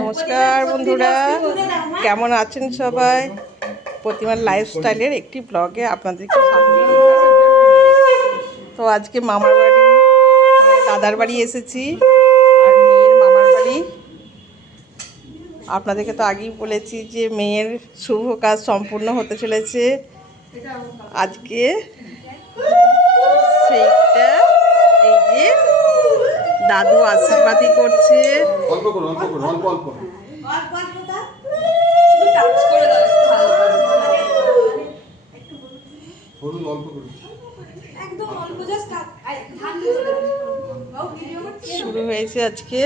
নমস্কার বন্ধুরা, কেমন আছেন সবাই? প্রতিমার লাইফস্টাইলের একটি ব্লগে আপনাদেরকে স্বাগত। তো আজকে মামার বাড়ি, দাদার বাড়ি এসেছি, আর মেয়ের মামার বাড়ি। আপনাদেরকে তো আগেই বলেছি যে মেয়ের শুভ কাজ সম্পূর্ণ হতে চলেছে আজকে। সেইটা এই যে দাদু আশীর্বাদই করছে। শুরু হয়েছে আজকে,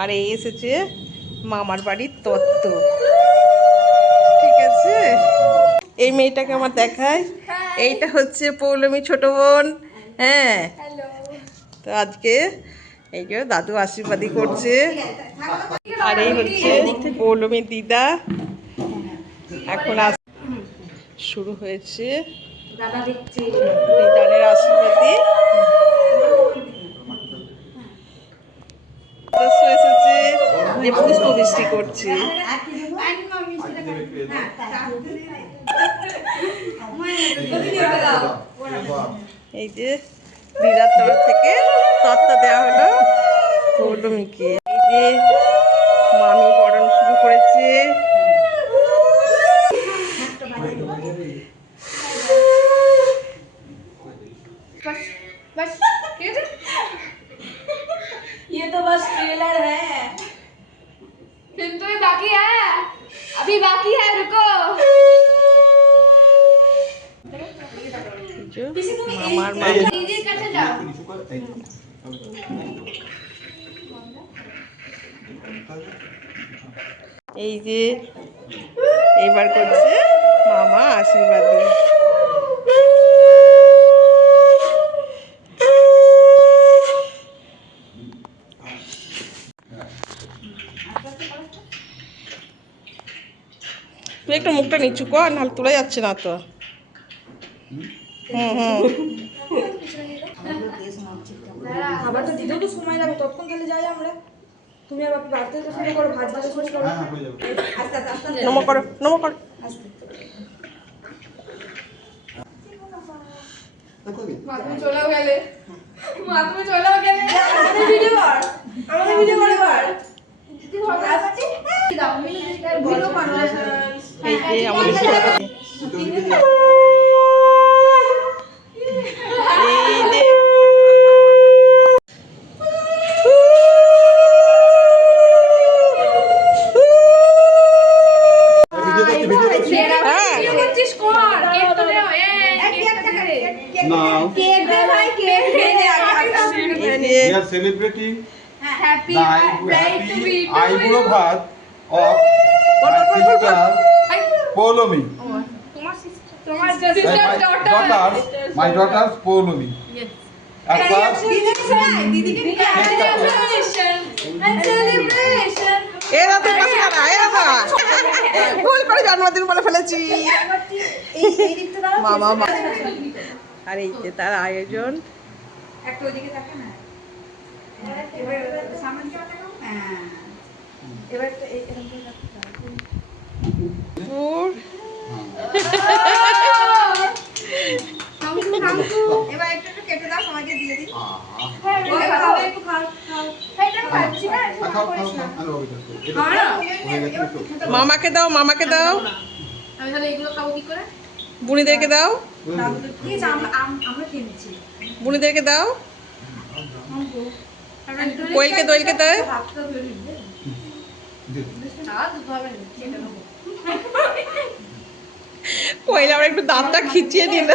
আর এই এসেছে মামার বাড়ির তত্ত্ব। ঠিক আছে, এই মেয়েটাকে আমার দেখায়, এইটা হচ্ছে পৌলমী ছোট বোন। হ্যাঁ, তো আজকে এই যে দাদু আশীর্বাদী করছে, আর এই হচ্ছে পৌলমীর দিদা। এখন শুরু হয়েছে দিদানের আশীর্বাদী। এসেছে যে পুষ্প বৃষ্টি করছে। এই যে দিদার তরফ থেকে তত্ত্ব দেওয়া হলো পৌলমীকে। এই যে মামি বরণ শুরু করেছে। ये तो बस ट्रेलर है, फिल्म तो बाकी है, अभी बाकी है, रुको। মামার মামি दीदी कैसे जाओ? এই যে এবার করছে মামা আশীর্বাদী। তুই একটু মুখটা নিচু কর, নাহলে তোলা যাচ্ছে না তো। খাবারটা দিতেও তো সময় লাগবে, তখন তাহলে যাই আমরা। তুমি আর বাপি বাড়তে শুরু করো, ভাত ভাজা শুরু করো। আস্তে আস্তে আস্তে নমো করো, নমো করো। তুমি চলেও গেলে, মা তুমি চলেও গেলে। আমাদের ভিডিও কর, আমাদের ভিডিও করে কর। দিদি হবে আছে দাও ভিডিও কনভারসেশন। এই যে আমাদের ছোট এই যে Now কেক দে ভাই, কেক দে আগে। we are celebrating Happy the birthday to eyebrow you. bath of my sister Paulomi. তোমার sister My daughter's Paulomi. At first, দিদিকে নিয়ে celebration. এরা তো এরা তো ভুল করে জন্মদিন বলে ফেলেছি। এই দিকটা দাও। মামা আর এই যে তার আয়োজন। একটা ওইদিকে থাকে না, এবার সামনে দিকে তাকাও। হ্যাঁ, এবার এরকম করে রাখো। এবার একটু একটু কেটে দাও, সবাইকে দিয়ে দিই। একটু খাও খাও। এটা খাচ্ছি না, এটা করিস না। মামাকে দাও, মামাকে দাও, আমি তাহলে এগুলো খাবো কি করে? বুড়িদেরকে দাও, ঠিক আছে, আমরা খেয়ে নিচ্ছি। বুড়িদেরকে দাও, কোয়েলকে দোয়েলকে দেয়। ভাতটা ধরে নিবে। দুধ হবে না, এটা নেবো। কোয়েল আবার একটু দাঁতটা খিচিয়ে দিল।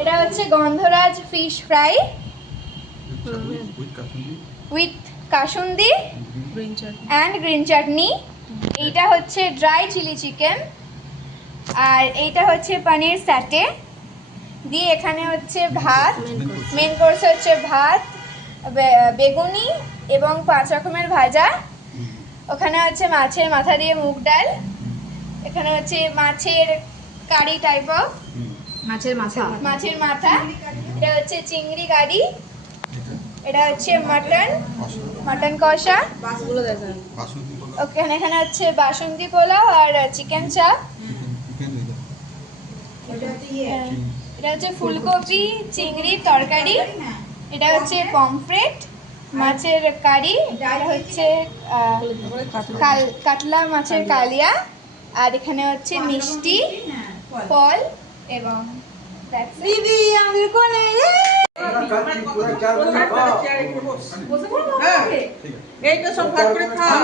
এটা হচ্ছে গন্ধরাজ fish fry with kasundi and green chutney. এইটা হচ্ছে ড্রাই চিলি চিকেন, আর এইটা হচ্ছে পনির স্যাটে দিয়ে। এখানে হচ্ছে ভাত, মেন কোর্স হচ্ছে ভাত, বেগুনি এবং 5 রকমের ভাজা। ওখানে হচ্ছে মাছের মাথা দিয়ে মুগ ডাল, এখানে হচ্ছে মাছের কারি টাইপ অফ, মাছের মাথা। মাছের মাথা। এটা হচ্ছে চিংড়ি কারি। এটা হচ্ছে মাটন কষা। বাসগুলো দেখেন। ওখানে এখানে হচ্ছে বাসন্তী পোলাও আর চিকেন চাপ। এটা হচ্ছে ফুলকপি চিংড়ি তরকারি। এটা হচ্ছে পমফ্রেট মাছের কারি। এটা হচ্ছে কাতলা মাছের কালিয়া। আর এখানে হচ্ছে মিষ্টি ফল এবং that's it. দিদি আমাদের কোলে এই তো সব ভাগ করে খাও।